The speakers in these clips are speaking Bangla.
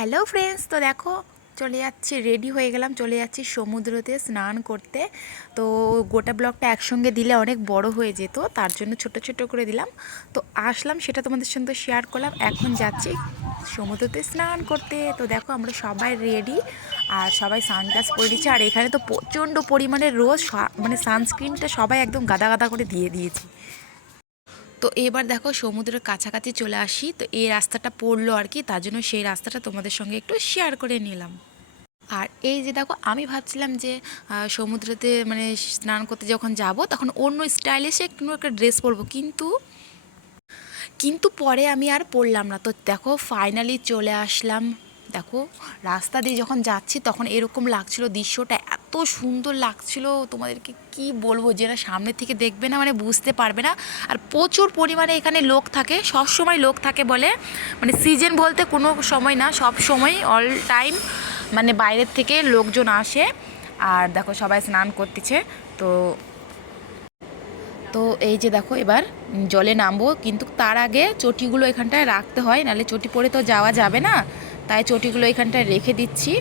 হ্যালো ফ্রেন্ডস তো দেখো, চলে যাচ্ছি রেডি হয়ে গেলাম, চলে যাচ্ছি সমুদ্রতে স্নান করতে। তো গোটা ব্লগটা একসঙ্গে দিলে অনেক বড় হয়ে যেত, তার জন্য ছোট ছোট করে দিলাম। তো আসলাম, সেটা তোমাদের সঙ্গে শেয়ার করলাম। এখন যাচ্ছি সমুদ্রতে স্নান করতে। তো দেখো, আমরা সবাই রেডি আর সবাই সানগ্লাস পরে দিচ্ছে। আর এখানে তো প্রচণ্ড পরিমাণে রোজ মানে সানস্ক্রিনটা সবাই একদম গাদা গাদা করে দিয়ে দিয়েছি। তো এবার দেখো সমুদ্রের কাছাকাছি চলে আসি। তো এই রাস্তাটা পড়ল আর কি, তার জন্য সেই রাস্তাটা তোমাদের সঙ্গে একটু শেয়ার করে নিলাম। আর এই যে দেখো, আমি ভাবছিলাম যে সমুদ্রেতে মানে স্নান করতে যখন যাব, তখন অন্য স্টাইলিশে একটু একটা ড্রেস পরবো। কিন্তু কিন্তু পরে আমি আর পরলাম না। তো দেখো ফাইনালি চলে আসলাম। দেখো, রাস্তা দিয়ে যখন যাচ্ছি, তখন এরকম লাগছিল দৃশ্যটা এত সুন্দর লাগছিল তোমাদেরকে কি বলব যেটা সামনে থেকে দেখবে না মানে বুঝতে পারবে না। আর প্রচুর পরিমাণে এখানে লোক থাকে সব সময় লোক থাকে বলে মানে সিজন বলতে কোনো সময় না, সব সময় অল টাইম মানে বাইরের থেকে লোকজন আসে। আর দেখো সবাই স্নান করতেছে, তো তো এই যে দেখো এবার জলে নামবো, কিন্তু তার আগে চটিগুলো এখানটায় রাখতে হয়, নাহলে চটি পরে তো যাওয়া যাবে না। তাই চটিগুলো এখানটায় রেখে দিচ্ছি।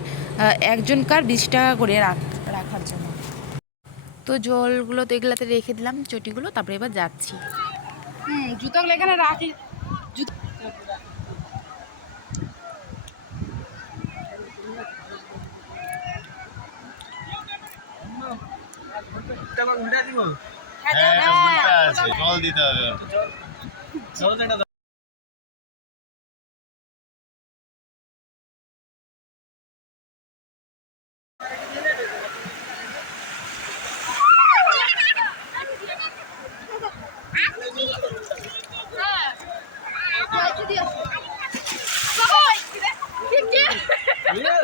একজনকার বিশ টাকা করে রাখ- রাখার জন্য। তো জলগুলো তো এগুলাতে রেখে দিলাম চটিগুলো তারপরে এবার যাচ্ছি। হুম জুতোগুলো এখানে রাখি। জুতো হ্যাঁ উল্টা আছে জল দিতে হবে।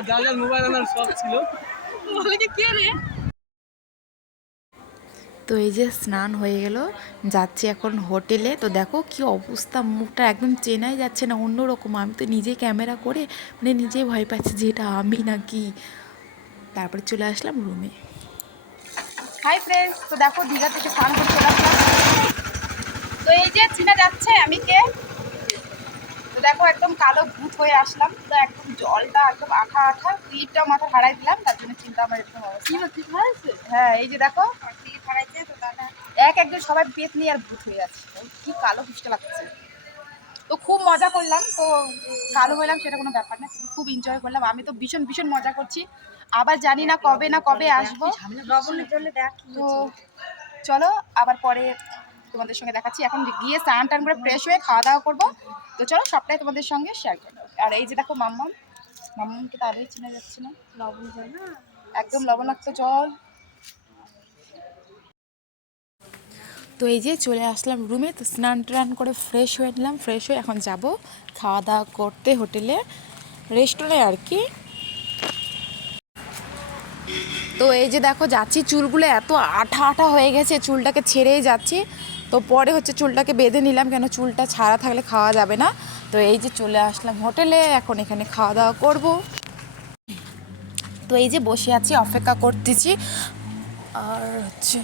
যা যা মোবাইল আনার শখ ছিল। বলে যে কে রে? তো এই যে স্নান হয়ে গেল যাচ্ছি এখন হোটেলে। তো দেখো কি অবস্থা মুখটা একদম চেনাই যাচ্ছে না অন্যরকম। আমি তো নিজেই ক্যামেরা করে মানে নিজেই ভয় পাচ্ছি যে এটা আমি নাকি। তারপরে চলে আসলাম রুমে। হাই ফ্রেন্ডস তো দেখো দীঘা থেকে স্নান করতে চলে আসলাম। তো এই যে চিনা যাচ্ছে আমি কে? তো দেখো একদম কালো ভূত হয়ে আসলাম। তো একদম জলটা একদম আঠা আঠা ক্লিপটা মাথা হারাই দিলাম তার জন্য চিন্তা আমার একটু হ্যাঁ এই যে দেখো। এক একজন সবাই পেট নিয়ে আর ভূত হয়ে যাচ্ছে। কি কালো ভূতটা লাগছে। তো খুব মজা করলাম। তো কালো হলাম সেটা কোনো ব্যাপার না খুব এনজয় করলাম। আমি তো ভীষণ ভীষণ মজা করছি। আবার জানি না কবে না কবে আসব। তো চলো আবার পরে তোমাদের সঙ্গে দেখাচ্ছি। এখন গিয়ে স্নান টান করে ফ্রেশ হয়ে খাওয়া দাওয়া করব। তো চলো সবটাই তোমাদের সঙ্গে শেয়ার করব আর এই যে দেখো মাম্মাম মাম্মামকে তো আগে চেনা যাচ্ছে না। লবণ জল না? একদম লবণাক্ত জল। তো এই যে চলে আসলাম রুমে তো স্নান টান করে ফ্রেশ হয়ে নিলাম ফ্রেশ হয়ে এখন যাব খাওয়া দাওয়া করতে হোটেলে রেস্টুরেন্টে আর কি। তো এই যে দেখো যাচ্ছি চুলগুলো এত আঠা আঠা হয়ে গেছে চুলটাকে ছেড়েই যাচ্ছি। তো পরে হচ্ছে চুলটাকে বেঁধে নিলাম কেন চুলটা ছাড়া থাকলে খাওয়া যাবে না। তো এই যে চলে আসলাম হোটেলে, এখন এখানে খাওয়া দাওয়া করব। তো এই যে বসে আছি, অপেক্ষা করতেছি। আর হচ্ছে,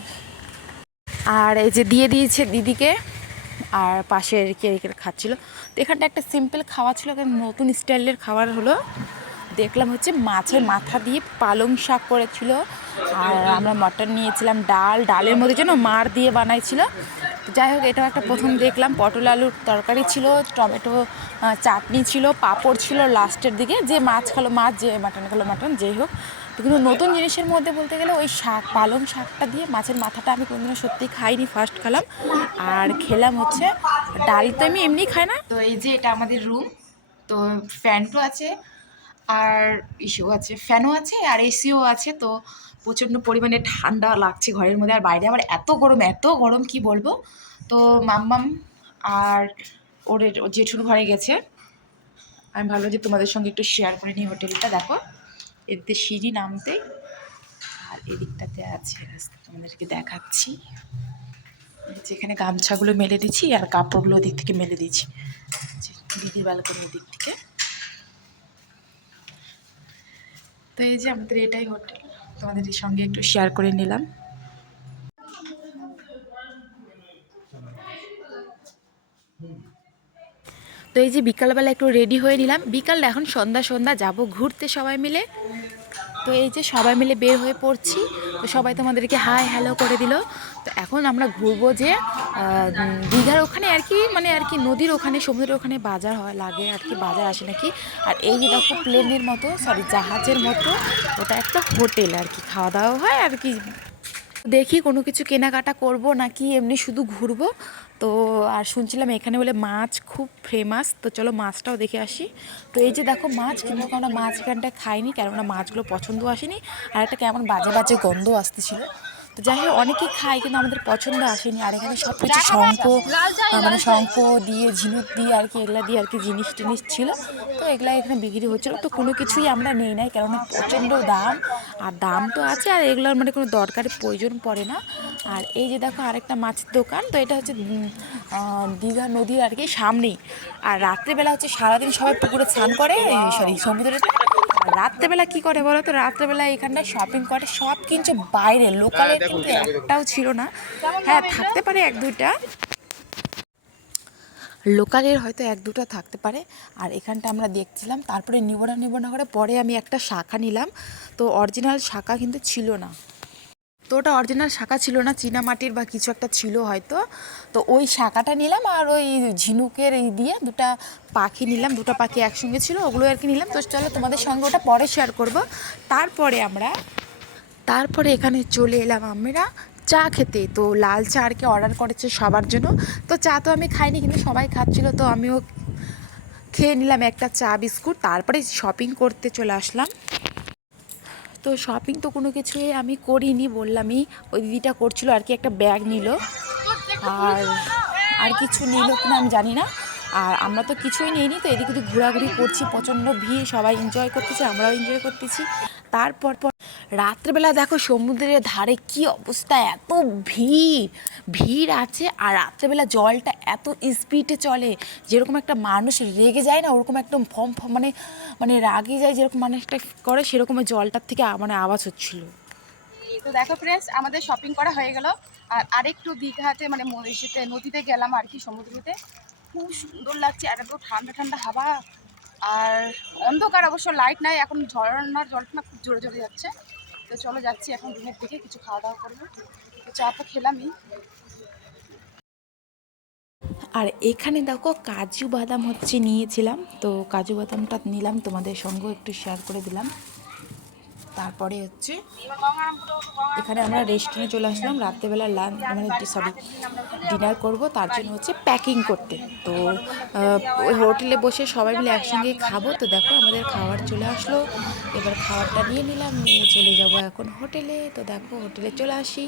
আর এই যে দিয়ে দিয়েছে দিদিকে, আর পাশে রেখে খাচ্ছিল। তো এখানটা একটা সিম্পল খাওয়া ছিল নতুন স্টাইলের খাবার হলো। দেখলাম হচ্ছে মাছের মাথা দিয়ে পালং শাক করেছিল। আর আমরা মটন নিয়েছিলাম, ডাল, ডালের মধ্যে যেন মার দিয়ে বানাইছিল। যাই হোক, এটাও একটা প্রথম দেখলাম। পটল আলুর তরকারি ছিল, টমেটো চাটনি ছিল, পাঁপড় ছিল লাস্টের দিকে। যে মাছ খালো, মাছ, যে মাটন খালো, মাটন, যেই হোক। কিন্তু নতুন জিনিসের মধ্যে বলতে গেলে ওই শাক, পালং শাকটা দিয়ে মাছের মাথাটা আমি কোনোদিনও সত্যি খাইনি ফার্স্ট খেলাম। আর খেলাম হচ্ছে ডাল তো আমি এমনি খাই না। তো এই যে এটা আমাদের রুম তো ফ্যানও আছে, আর ইস্যু আছে ফ্যানও আছে, আর এসিও আছে। তো প্রচণ্ড পরিমাণে ঠান্ডা লাগছে ঘরের মধ্যে আর বাইরে আমার এত গরম এত গরম কি বলব? তো মাম্মাম আর ওর জেঠুর ঘরে গেছে। আমি ভাবলাম যে তোমাদের সঙ্গে একটু শেয়ার করে নিই হোটেলটা, দেখো। এদিকে সিঁড়ি নামতে আর এদিকটাতে আছে রাস্তা, তোমাদেরকে দেখাচ্ছি। যেখানে গামছাগুলো মেলে দিচ্ছি আর কাপড়গুলো ওদিক থেকে মেলে দিচ্ছি। দিদির ব্যালকনির দিক থেকে। তো এই যে আমাদের এটাই হোটেল। তোমাদের সঙ্গে একটু শেয়ার করে নিলাম। তো এই যে বিকালবেলা একটু রেডি হয়ে নিলাম। বিকাল এখন সন্ধ্যা সন্ধ্যা, যাব ঘুরতে সবাই মিলে। তো এই যে সবাই মিলে বের হয়ে পড়ছি। তো সবাই তোমাদেরকে হাই হ্যালো করে দিল। তো এখন আমরা ঘুরবো যে দীঘার ওখানে আর কি মানে আর কি নদীর ওখানে, সমুদ্রের ওখানে বাজার হয়, লাগে আর কি, বাজার আসে নাকি। আর এই যে দেখো প্লেনের মতো সরি জাহাজের মতো, ওটা একটা হোটেল আর কি খাওয়া দাওয়া হয় আর কি দেখি কোনো কিছু কেনাকাটা করব নাকি এমনি শুধু ঘুরবো। তো আর শুনছিলাম এখানে বলে মাছ খুব ফেমাস তো চলো মাছটাও দেখে আসি। তো এই যে দেখো মাছ কিন্তু আমরা মাছ এখানটায় খাইনি, কেননা মাছগুলো পছন্দ আসেনি। আর একটা কেমন বাজে বাজে গন্ধ আসতেছিল। তো যাই হোক অনেকেই খায় কিন্তু আমাদের পছন্দ আসেনি। আর এখানে সব কিছু শঙ্খ মানে শঙ্খ দিয়ে ঝিনুক দিয়ে আর কি এগুলা দিয়ে আর কি জিনিস টিনিস ছিল। তো এগুলা এখানে বিক্রি হচ্ছিল। তো কোনো কিছুই আমরা নেই নাই কেননা প্রচণ্ড দাম। আর দাম তো আছে আর এগুলোর মানে কোনো দরকারি প্রয়োজন পড়ে না। আর এই যে দেখো আরেকটা মাছের দোকান তো এটা হচ্ছে দীঘা নদীর আর কি সামনেই। আর রাত্রেবেলা হচ্ছে সারাদিন সবাই পুকুরে স্নান করে সরি সমুদ্রে রাত্রেবেলা কি করে বলো তো? রাত্রেবেলা এখানটায় শপিং করে সব কিছু বাইরে। লোকালে কিন্তু একটাও ছিল না। হ্যাঁ থাকতে পারে এক দুইটা। লোকালের হয়তো এক দুটো থাকতে পারে। আর এখানটা আমরা দেখছিলাম তারপরে নিবোনা নিবোনা করে পরে আমি একটা শাখা নিলাম। তো অরিজিনাল শাখা কিন্তু ছিল না। তো ওটা অরিজিনাল শাখা ছিল না, চীনা মাটির বা কিছু একটা ছিল হয়তো। তো ওই শাখাটা নিলাম আর ওই ঝিনুকের এই দিয়ে দুটা পাখি নিলাম, দুটো পাখি একসঙ্গে ছিল, ওগুলো আর কি নিলাম। তো চলো তোমাদের সঙ্গে ওটা পরে শেয়ার করব। তারপরে আমরা, তারপরে এখানে চলে এলাম আমরা চা খেতে। তো লাল চা আর কি অর্ডার করেছে সবার জন্য। তো চা তো আমি খাইনি, কিন্তু সবাই খাচ্ছিল, তো আমিও খেয়ে নিলাম একটা চা, বিস্কুট। তারপরে শপিং করতে চলে আসলাম। তো শপিং তো কোনো কিছুই আমি করিনি, বললামই। ওই দিদিটা করছিল আর কি একটা ব্যাগ নিল। আর আর কিছু নিল কিনা আমি জানি না। আর আমরা তো কিছুই নিইনি, তো এদিকে ওদিক ঘোরাঘুরি করছি, প্রচণ্ড ভিড়, সবাই এনজয় করতেছি, আমরাও এনজয় করতেছি। তারপর পর রাত্রেবেলা দেখো সমুদ্রের ধারে কি অবস্থা, এত ভিড়। ভিড় আছে আর রাত্রেবেলা জলটা এত স্পিডে চলে, যেরকম একটা মানুষ রেগে যায় না, ওরকম একদম ফম ফম মানে মানে রাগে যায় যেরকম মানুষটা করে সেরকম জলটার থেকে মানে আওয়াজ হচ্ছিল। তো দেখো ফ্রেন্ডস আমাদের শপিং করা হয়ে গেল। আর আরেকটু দীঘাতে মানে ম- নদীতে গেলাম আর কি সমুদ্রতে। খুব সুন্দর লাগছে, আর এত ঠান্ডা ঠান্ডা হাওয়া। আর অন্ধকার অবশ্য লাইট নাই, এখন ঝর্ণার জলটা খুব জোরে জোরে যাচ্ছে। তো চলো যাচ্ছি এখন রুমের দিকে, কিছু খাওয়া দাওয়া করব তো চা তো খেলামই। আর এখানে দেখো কাজু বাদাম হচ্ছে নিয়েছিলাম, তো কাজু বাদামটা নিলাম, তোমাদের সঙ্গেও একটু শেয়ার করে দিলাম। তারপরে হচ্ছে এখানে আমরা রেস্টুরেন্টে চলে আসলাম। রাত্রেবেলা লাঞ্চ মানে সরি ডিনার করব, তার জন্য হচ্ছে প্যাকিং করতে। তো ওই হোটেলে বসে সবাই মিলে একসঙ্গে খাব। তো দেখো, আমাদের খাবার চলে আসলো। এবার খাবারটা নিয়ে নিলাম, নিয়ে চলে যাব এখন হোটেলে তো দেখো হোটেলে চলে আসি।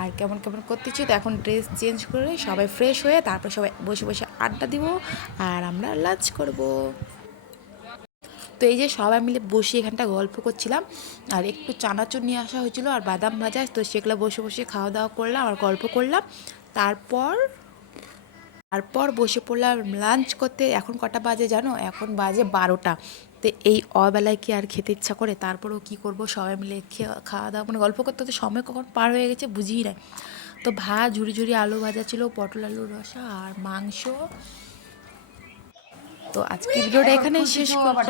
আর কেমন কেমন করতেছি, তো এখন ড্রেস চেঞ্জ করে সবাই ফ্রেশ হয়ে তারপর সবাই বসে বসে আড্ডা দিব। আর আমরা লাঞ্চ করব। এই যে সবাই মিলে বসে এখানটা গল্প করছিলাম, আর একটু চানাচুর নিয়ে আসা হয়েছিল আর বাদাম ভাজা, তো সেগুলো বসে বসে খাওয়া দাওয়া করলাম আর গল্প করলাম। তারপর তারপর বসে পড়লাম লাঞ্চ করতে, এখন কটা বাজে জানো? এখন বাজে বারোটা। তো এই অবেলায় কি আর খেতে ইচ্ছা করে? তারপরেও কি করব? সবাই মিলে খাওয়া দাওয়া মানে গল্প করতে করতে সময় কখন পার হয়ে গেছে বুঝিই নাই তো ভাত ঝুড়ি ঝুড়ি আলু ভাজা ছিল, পটল আলুর রসা আর মাংস। তো আজকে ভিডিওটা এখানেই শেষ করব